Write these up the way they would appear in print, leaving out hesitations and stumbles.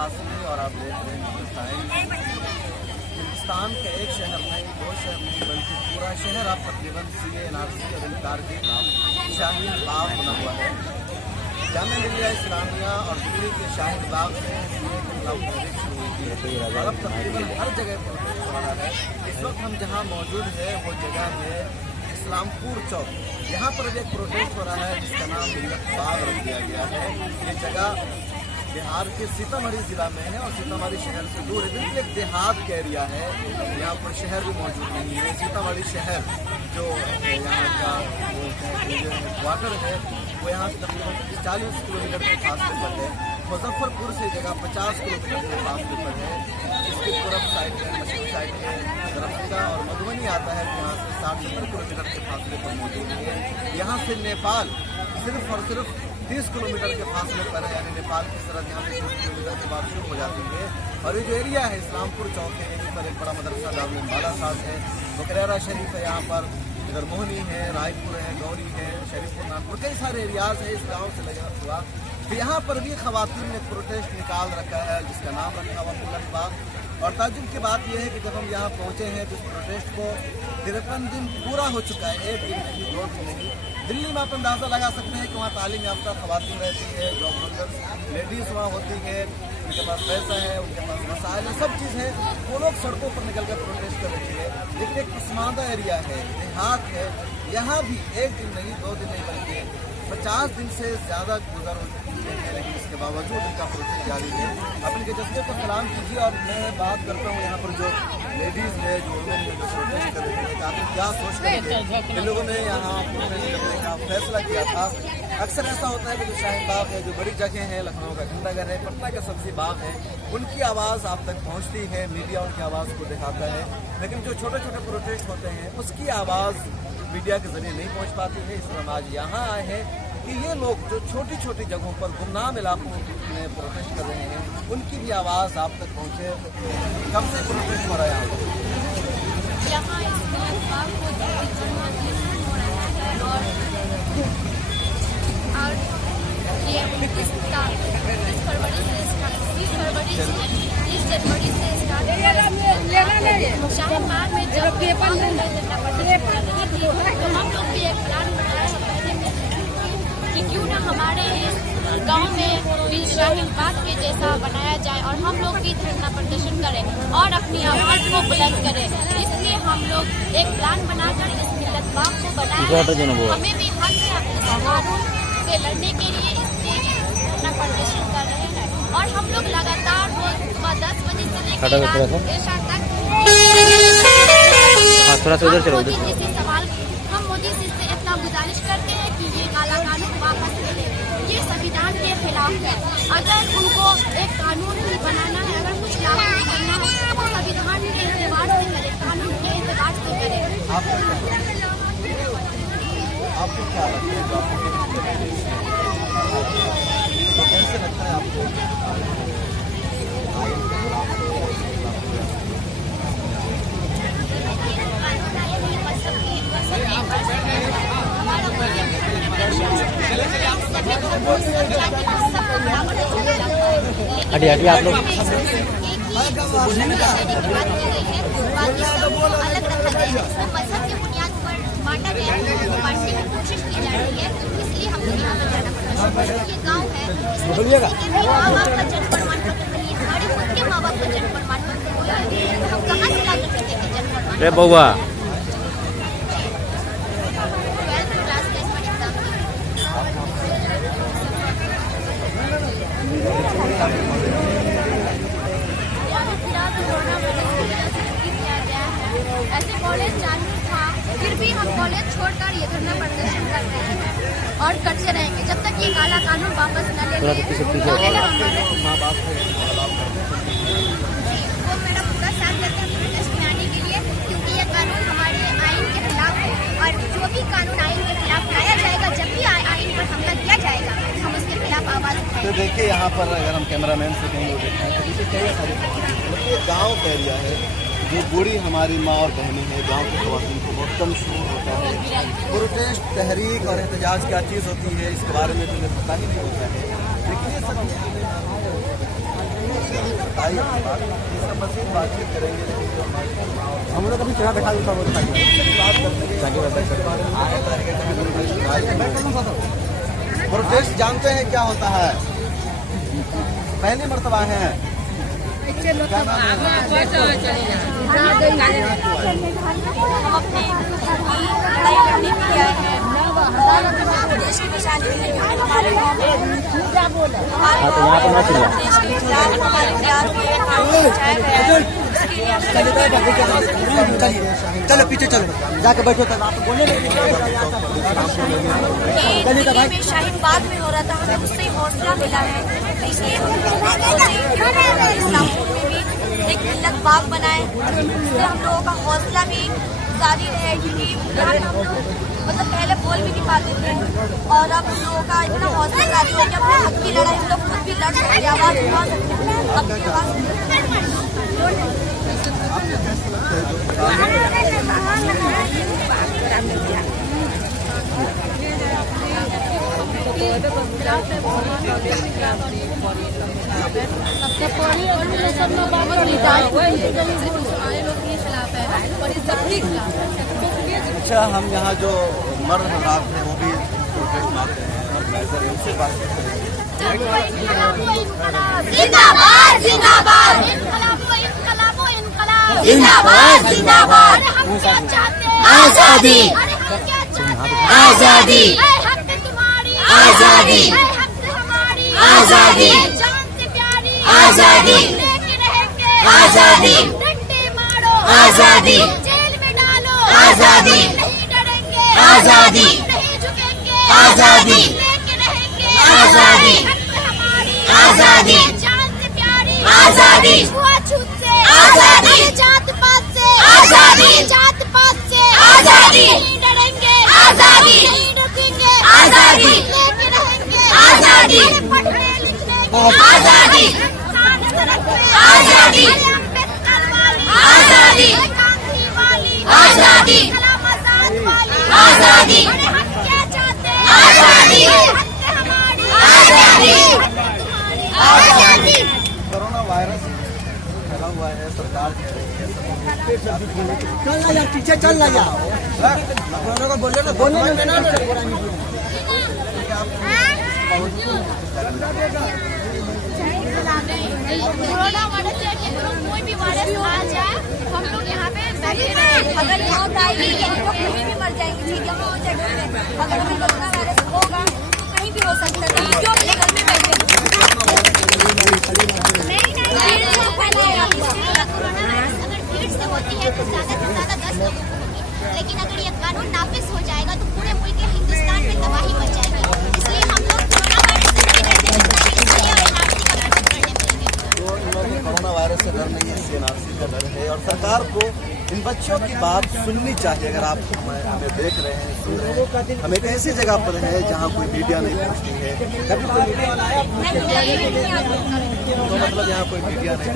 कासमी और आप देख रहे हैं हिंदुस्तान के एक शहर नहीं, दो शहर नहीं, बल्कि पूरा शहर अब तकरीबन सीए एनआरसी और इंकार के खिलाफ शाहीन बाग बना हुआ है। जामिया मिलिया इस्लामिया और दिल्ली के शाहीन बाग से सीए के खिलाफ प्रोटेस्ट शुरू हुई है और अब तकरीबन हर जगह प्रोटेस्ट हो रहा है। इस वक्त हम जहाँ मौजूद है वो जगह है इस्लामपुर चौक। यहाँ पर एक प्रोटेस्ट हो रहा है जिसका नाम मिल्लत बाग रख दिया गया है। ये जगह बिहार के सीतामढ़ी जिला में है और सीतामढ़ी शहर से दूर है, बिल्कुल एक देहात का एरिया है। यहाँ पर शहर भी मौजूद नहीं है। सीतामढ़ी शहर जो यहाँ का क्वार्टर है वो यहाँ से तकरीबन 40 किलोमीटर के फासले पर है। मुजफ्फरपुर से जगह 50 किलोमीटर के फासले पर है। इसकी पूरब साइड में पश्चिम साइड में दरभंगा और मधुबनी आता है, यहाँ से 60-70 किलोमीटर के फासले पर मौजूद है। यहाँ से नेपाल सिर्फ और सिर्फ 30 किलोमीटर के फासले पर है, यानी नेपाल की सरहद यहाँ से 30 किलोमीटर के बाद शुरू हो जाती है। और ये जो एरिया है इस्लामपुर चौक है, यहीं पर एक बड़ा मदरसा दारुल बाला साहब है, बकरेरा शरीफ है, यहाँ पर इधर मोहनी है, रायपुर है, गौरी है, शरीफपुर, नागपुर, कई सारे एरियाज है इस गाँव से लगा हुआ। तो यहाँ पर भी खवातीन ने प्रोटेस्ट निकाल रखा है जिसका नाम रखा हुआ मिल्लत बाग। और ताज्जुब की बात यह है कि जब हम यहाँ पहुँचे हैं तो इस प्रोटेस्ट को 53 दिन पूरा हो चुका है, 1 दिन नहीं, 2 दिन नहीं। दिल्ली में आप अंदाज़ा लगा सकते हैं कि वहाँ तालीम याफ्ता खवातीन रहती है, जॉब होल्डर्स लेडीज़ वहाँ होती है, उनके पास पैसा है, उनके पास मसाइल है, सब चीज़ है। वो लोग सड़कों पर निकल कर प्रोटेस्ट कर रही है। लेकिन एक पसमानदा एरिया है, देहात है, यहाँ भी 1 दिन नहीं, 2 दिन नहीं, बल्कि 50 दिन से ज़्यादा गुजर हो चुकी है, लेकिन इसके बावजूद इनका प्रोटेस्ट जारी है। आप इनके जज्बे को सलाम कीजिए। और मैं बात करता हूँ यहाँ पर जो लेडीज़ है, जो वुमेन है, जो प्रोटेस्ट कर रही है, आप क्या सोच रहे इन लोगों ने यहाँ प्रोटेस्ट करने का फैसला किया था। अक्सर ऐसा होता है कि जो शाहीन बाग है, जो बड़ी जगह है, लखनऊ का घंटाघर है, पटना का सब्जी बाग है, उनकी आवाज़ आप तक पहुँचती है, मीडिया उनकी आवाज़ को दिखाता है। लेकिन जो छोटे छोटे प्रोटेस्ट होते हैं उसकी आवाज़ मीडिया के जरिए नहीं पहुंच पाती है। इसलिए हम आज यहाँ आए हैं कि ये लोग जो छोटी छोटी जगहों पर गुमनाम इलाकों में प्रोटेस्ट कर रहे हैं उनकी भी आवाज़ आप तक पहुँचे। कब से प्रोटेस्ट हो रहा है यहाँ इस मिल्लत बाग को और ये 30 फरवरी से 30 जनवरी से स्टार्ट शाहीन बाग में जब पेपर तो हम लोग भी एक प्लान बनाया है पहले में कि क्यों ना हमारे इस गांव में भी शाहीन बाग के जैसा बनाया जाए और हम लोग भी धरना प्रदर्शन करें और अपनी आवाज़ को बुलंद करें। इसलिए हम लोग एक प्लान बनाकर इस मिल्लत बाग को बनाया है। हमें भी हक है अपने कानून से लड़ने के लिए इसलिए धरना प्रदर्शन कर रहे हैं। और हम लोग लगातार रोज सुबह 10 बजे से लेकर रात ऐसा तक मोदी जी से सवाल, हम मोदी जी से इतना गुजारिश करते हैं कि ये काला कानून वापस ले ले। ये संविधान के खिलाफ है। अगर उनको एक कानून ही बनाना है, अगर कुछ लागू करना है तो संविधान के एतबार से करे, कानून के एतबार से करे। आपको क्या लगता है, कैसे लगता है आपको? हटिए आप लोग मजहब के बुनियाद पर बांटा गया है, बांटने की कोशिश की जा रही है। इसलिए हम लोग यहाँ पर जाना पड़ा। ये गाँव है, माँ बाप का जन्म प्रमाण पत्र नहीं है, हमारे खुद के माँ बाप का जन्म प्रमाण पत्र कोई हम कहाँ से ला कर सकते हैं जन्म प्रमाण? अरे बउआ ऐसे कॉलेज चालू था, फिर भी हम कॉलेज छोड़कर ये धरना प्रदर्शन कर रहे हैं और करते रहेंगे जब तक ये काला कानून वापस न ले हमारे। वो मेरा पूरा साथ देते हैं प्रोटेस्ट में आने के लिए, क्योंकि ये कानून हमारे आइन के खिलाफ है। और जो भी कानून आइन के खिलाफ लाया जाएगा, जब भी आइन पर हमला किया जाएगा, हम उसके खिलाफ आवाज़ उठाएंगे। तो देखिए यहाँ पर अगर हम कैमरामैन से कहीं देखें तो देखिए कई सारे गाँव का एरिया है, जो बूढ़ी हमारी माँ और बहनें हैं, गांव के खवातीन को बहुत कम शूर होता है। प्रोटेस्ट, तहरीक और एहतजाज क्या चीज़ होती है इसके बारे में तुम्हें पता ही नहीं होता है। लेकिन ये सब बताई अपनी बात, इसका मजीद बातचीत करेंगे। लेकिन जो हमारे हम लोग अभी चढ़ा दिखा देता बात करने प्रोटेस्ट जानते हैं क्या होता है? पहली मर्तबा है। हम अपने लड़ाई लड़ने के लिए आए हैं और देश की पहचान के लिए हमारे गाँव में देश के खिलाफ हमारे खिलाफ चलो पीछे चलो जाके बैठो तब आप बोले दिल्ली में शाहीन बाग में हो रहा था, हमें उससे हौसला मिला है, इसलिए हम इस्लामपुर में भी एक मिल्लत बाग बनाए, जिससे हम लोगों का हौसला भी जारी रहे। क्योंकि यहाँ हम लोग मतलब पहले बोल भी नहीं पाते थे और अब हम लोगों का इतना हौसला जारी हो गया, अपने हक की लड़ाई हम लोग खुद भी लड़ सकते, आवाज उठा सकते हैं अपनी आवाज। अच्छा, हम यहाँ जो मर्द हजरात हैं वो भी प्रोटेस्ट मारते हैं और मैजर उनसे बात करेंगे। जिंदाबाद जिंदाबाद जिंदाबाद जिंदाबाद। हम क्या चाहते हैं? आजादी। अरे हम क्या चाहते हैं? आजादी। हक तुम्हारी आजादी, हक हमारी आजादी, जान से प्यारी आजादी, लेके रहेंगे आजादी, डंडे मारो आजादी, जेल में डालो आजादी, नहीं डरेंगे आजादी, नहीं झुकेंगे आजादी, लेके रहेंगे आजादी, हक हमारी आजादी, जान से प्यारी आजादी, छुआछूत से आजादी, जात पात से आजादी, जात पात से आजादी, नहीं डरेंगे आजादी, नहीं रुकेंगे आजादी, लेके रहेंगे आजादी, पढ़ने लिखने की आजादी, आजादी, अम्बेडकर वाली आजादी, गांधी वाली आजादी, कलाम आजाद वाली आजादी। हम क्या चाहते हैं? आजादी, हमारी आजादी, आजादी। कोरोना वायरस फैला हुआ है, सरकार कह रही है चल ना यार पीछे चल ना यार को बोले ना बोलने में ना कोरोना वायरस से कोई भी वायरस आ जाए हम लोग यहाँ पे बैठे रहे। अगर यहाँ आएगी हम लोग कहीं भी मर जाएंगे, ठीक है, हो जगह में अगर हमें कोरोना वायरस होगा तो कहीं भी हो सकता है, क्यों अपने घर में बैठे? कोरोना वायरस अगर भीड़ से होती है तो ज्यादा से ज्यादा 10 लोगों को होगी, लेकिन अगर ये कानून नाफिज हो जाएगा तो पूरे मुल्क के हिंदुस्तान में तबाही मच जाएगी। इसलिए हम लोग कोरोना वायरस से नहीं डरते, कोरोना वायरस से डर नहीं है, CNRC का डर है। और सरकार को इन बच्चों की बात सुननी चाहिए। अगर आप हमें देख रहे हैं, सुन रहे हैं, हम एक ऐसी जगह पर है जहाँ कोई मीडिया नहीं पहुँचती है। कभी कोई मीडिया वाला आया तो मतलब यहाँ कोई मीडिया नहीं,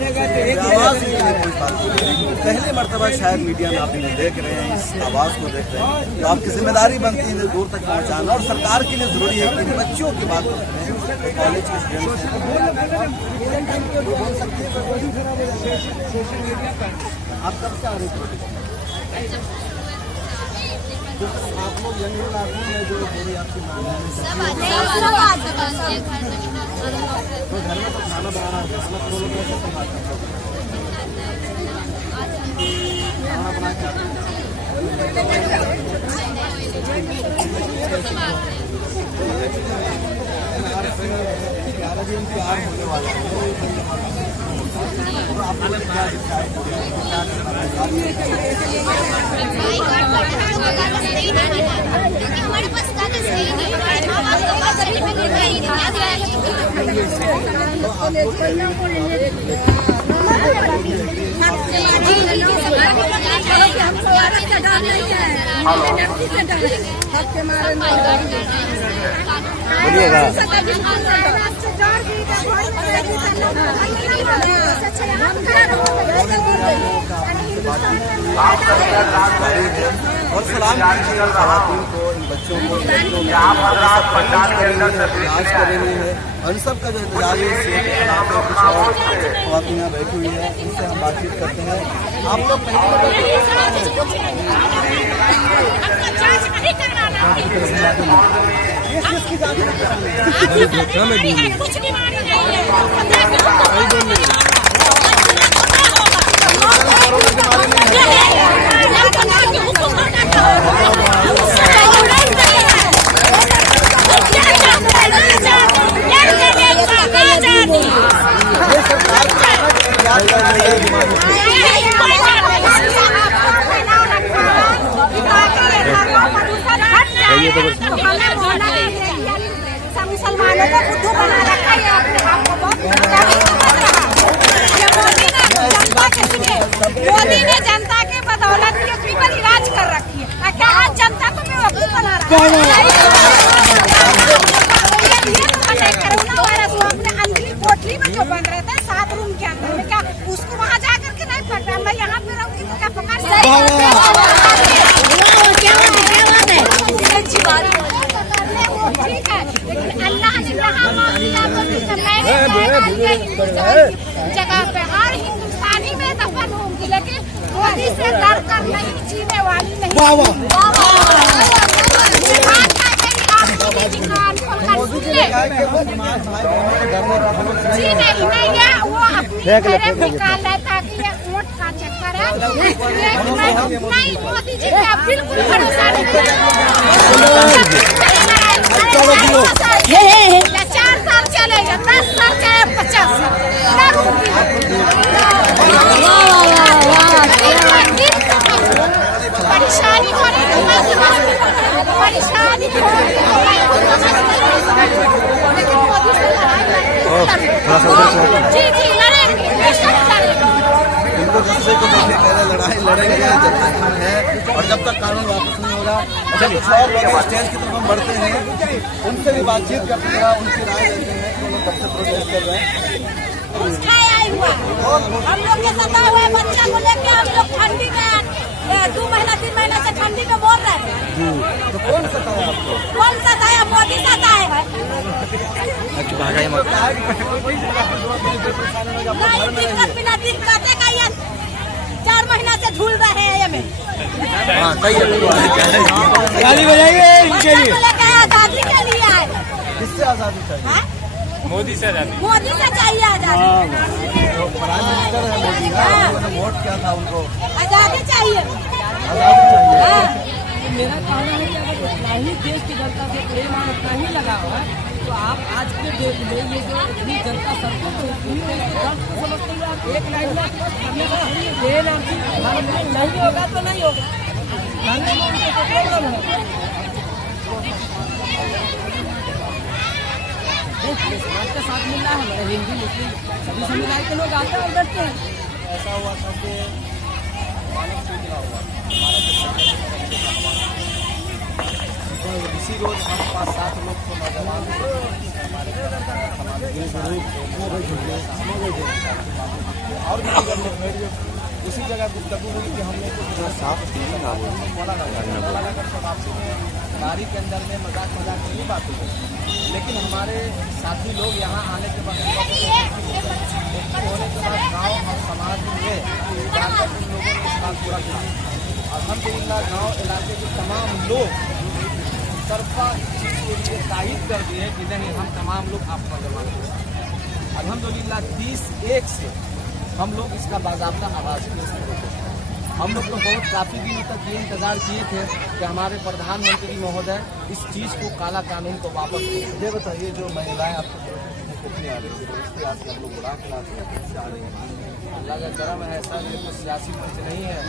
आवाज़ नहीं कोई बात नहीं। पहली मर्तबा शायद मीडिया में आप इन्हें देख रहे हैं, इस आवाज़ को देख रहे हैं, तो आपकी जिम्मेदारी बनती है इन्हें दूर तक पहुँचाना। और सरकार के लिए जरूरी है कि इन बच्चों की बात करें, कॉलेज के स्टूडेंट्स आप कब से आ रहे थे? आप लोग यंग आदमी है जो थोड़ी आपकी मांग है, तो घर में तो खाना बनाना है, तो लोग कैसे संभालते हैं? खाना बना के होने वाला है। आप लोग क्या डिसाइड क्योंकि हमारे पास कागज नहीं है, सर्टिफिकेट नहीं और सलाम कीजिए खवातीन को, इन बच्चों को, इलाज करेंगे है, उन सब का जो इंतजार है खवातीन यहाँ बैठी हुई है, इनसे हम बातचीत करते हैं। आप लोग कुछ बीमारी नहीं है। मुसलमानों को बुद्धू बना रखा है, अपने आप को बहुत मोदी ने जनता के बदौलत ये ट्रिपल इलाज कर रखी है। क्या जनता को बेवकूफ बना रहा है। कोरोना वायरस वो अपने अंदर कोठरी में जो बन रहे थे 7 रूम के अंदर में, क्या उसको वहाँ जा करके नहीं पकड़ा? मैं यहाँ पे रहूँगी तो क्या पकड़ ठीक है, लेकिन अल्लाह ने जगह पे हर हिंदुस्तानी में दफन होंगी, लेकिन मोदी से डर कर नहीं जीने वाली नहीं। जी नहीं है, वो अपनी तरफ निकाल रहा था कि ये वोट का चक्कर है, इसलिए नहीं मोदी जी का बिल्कुल भरोसा नहीं। 4 साल चलेगा, 10 साल चाहे 50 परेशानी हो रही है, परेशानी जी लड़ेंगे। इनको दूसरे को देखने पहले लड़ाई लड़ेंगे जब तक है, और जब तक कानून वापस नहीं होगा। अच्छा, कुछ और लोग स्टेज की तरफ हम बढ़ते हैं, उनसे भी बातचीत करते हैं, उनकी राय लेते हैं कि लोग कब से प्रोटेस्ट कर रहे हैं। हम लोग के सता हुए बच्चा को लेके हम लोग ठंडी में 2 महीना 3 महीना से ठंडी में बोल रहे हैं। तो कौन सताया आपको? कौन सताया? मोदी सताए है। नहीं दिक्कत बिना दिक्कत का ये 4 महीना से झूल रहे हैं ये में। हाँ सही है, गाली बजाइए इनके लिए। आजादी के लिए आए। किससे आजादी चाहिए? मोदी से आजादी, मोदी से चाहिए आजादी। तो प्राइम मिनिस्टर है मोदी, वोट क्या था उनको? आजादी चाहिए, आजादी चाहिए। मेरा कहना है कि अगर उतना ही देश की जनता से प्रेम और उतना ही लगा हुआ है, तो आप आज के डेट में ये जो इतनी जनता सबको तो इतनी दर्द को समझते हुए आप एक लाइन में करने का नहीं होगा तो नहीं होगा, करने में उनको तो प्रॉब्लम है। समाज का साथ मिल रहा है, हमारे हिंदू मुस्लिम सभी समुदाय के लोग आते हैं और बैठते हैं। ऐसा हुआ था कि मानव सूचना हुआ हमारा, इसी रोज हम 5-7 लोग को नौजवान और भी लोग बैठ गए। उसी जगह गुफ्तगू हुई कि हमने कुछ साफ वापसी में गाड़ी के अंदर में मजाक की ही बात हुई, लेकिन हमारे साथी लोग यहाँ आने के बाद होने के बाद गाँव और समाज में जाकर उन लोगों ने इस बात पूरा किया। अल्हम्दुलिल्लाह गाँव इलाके के तमाम लोग तरफा इस चीज़ के लिए तारीफ कर दिए कि नहीं, हम तमाम लोग आपका जवान हैं। अल्हम्दुलिल्लाह 30-1 से हम लोग इसका बाज़ाब्ता आगाज़ किए। हम लोग तो बहुत काफ़ी दिनों तक ये इंतज़ार किए थे कि हमारे प्रधानमंत्री महोदय इस चीज़ को, काला कानून को वापस लें। ये बताइए, जो महिलाएं आपको कितनी आ रही है, उसके आगे हम लोग बुला के आ रही हैं। अल्लाह का करम है, ऐसा ये कोई सियासी मंच नहीं है,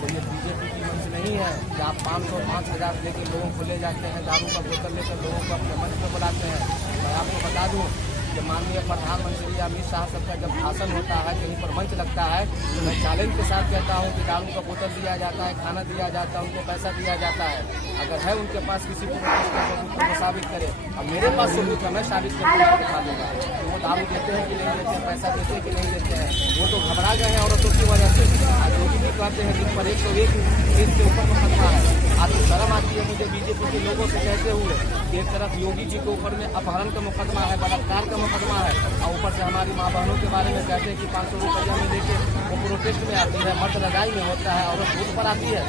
तो ये बीजेपी की मंच नहीं है कि आप 500-5,000 लेकर लोगों को ले जाते हैं, दारू का बोतल लेकर लोगों को अपने मंच पर बुलाते हैं। मैं आपको बता दूँ कि माननीय प्रधानमंत्री अमित शाह सबका जब भाषण होता है, कहीं पर मंच लगता है, तो मैं चैलेंज के साथ कहता हूं कि दारू का बोतल दिया जाता है, खाना दिया जाता है, उनको पैसा दिया जाता है। अगर है उनके पास किसी को वो साबित करे। अब मेरे पास सबूत है, मैं साबित करके दिखा दूंगा कि वो दारू देते हैं कि नहीं देते हैं, पैसा देते हैं कि नहीं देते हैं। वो तो घबरा गए हैं औरतों की वजह से। आज योगी भी कहते हैं जिन पर 101 केस के ऊपर मुकदमा है। आज शर्म आती है मुझे बीजेपी के लोगों से कहते हुए कि एक तरफ योगी जी के ऊपर में अपहरण का मुकदमा है, बलात्कार का मुकदमा है, और ऊपर से हमारी माँ बहनों के बारे में कहते हैं कि 500 रुपया में लेके वो प्रोटेस्ट में आती है, मर्द रजाई में होता है, औरत रोड पर आती है।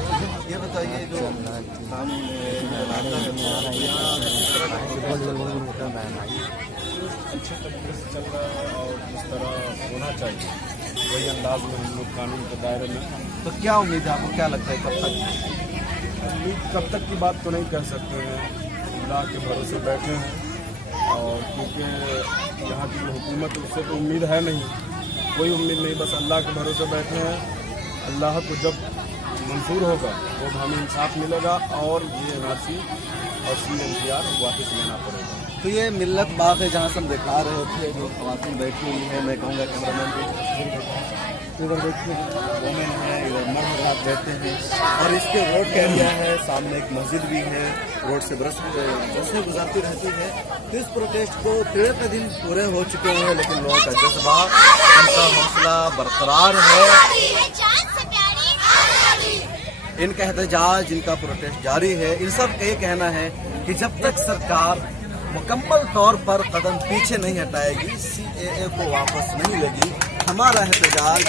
ये बताइए जो अच्छे तरीके से चल रहा है और जिस तरह होना चाहिए वही अंदाज में हम लोग कानून के दायरे में। तो क्या उम्मीद है आपको, क्या लगता है कब तक? उम्मीद कब तक की बात तो नहीं कह सकते हैं, अल्लाह के भरोसे बैठे हैं। और क्योंकि यहाँ की हुकूमत उससे तो उम्मीद है नहीं, कोई उम्मीद नहीं, बस अल्लाह के भरोसे बैठे हैं। अल्लाह को जब मंजूर होगा तो हमें इंसाफ मिलेगा और ये NRC और CNCR वापस लेना पड़ेगा। तो ये मिल्लत बाग है जहाँ से हम दिखा रहे थे, जो ख़वातीन बैठी हुई हैं, मैं कहूँगा कैमरामैन को इधर देखिए, वोमेन है, इधर मर्द हजरात बैठते हैं, और इसके रोड का एरिया है, सामने एक मस्जिद भी है, रोड से बसें गुजरती रहती है। तो इस प्रोटेस्ट को 13 दिन पूरे हो चुके हैं, लेकिन लोगों का जज्बा, उनका हौसला बरकरार है। इनका एहतजाज, इनका प्रोटेस्ट जारी है। इन सब का ये कहना है कि जब तक सरकार मुकम्मल तौर पर कदम पीछे नहीं हटाएगी, CAA को वापस नहीं लेगी, हमारा एहतजाज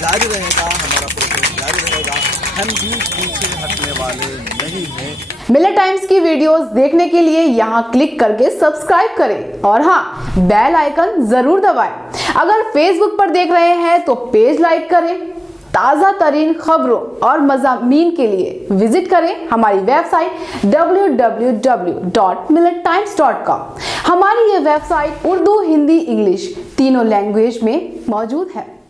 जारी रहेगा, हमारा प्रोटेस्ट जारी रहेगा। हम भी पीछे हटने वाले नहीं हैं। मिलत टाइम्स की वीडियोस देखने के लिए यहाँ क्लिक करके सब्सक्राइब करें और हाँ, बेल आइकन जरूर दबाएं। अगर फेसबुक पर देख रहे हैं तो पेज लाइक करें। ताज़ा तरीन खबरों और मज़ामीन के लिए विजिट करें हमारी वेबसाइट www.millettimes.com। हमारी ये वेबसाइट उर्दू, हिंदी, इंग्लिश तीनों लैंग्वेज में मौजूद है।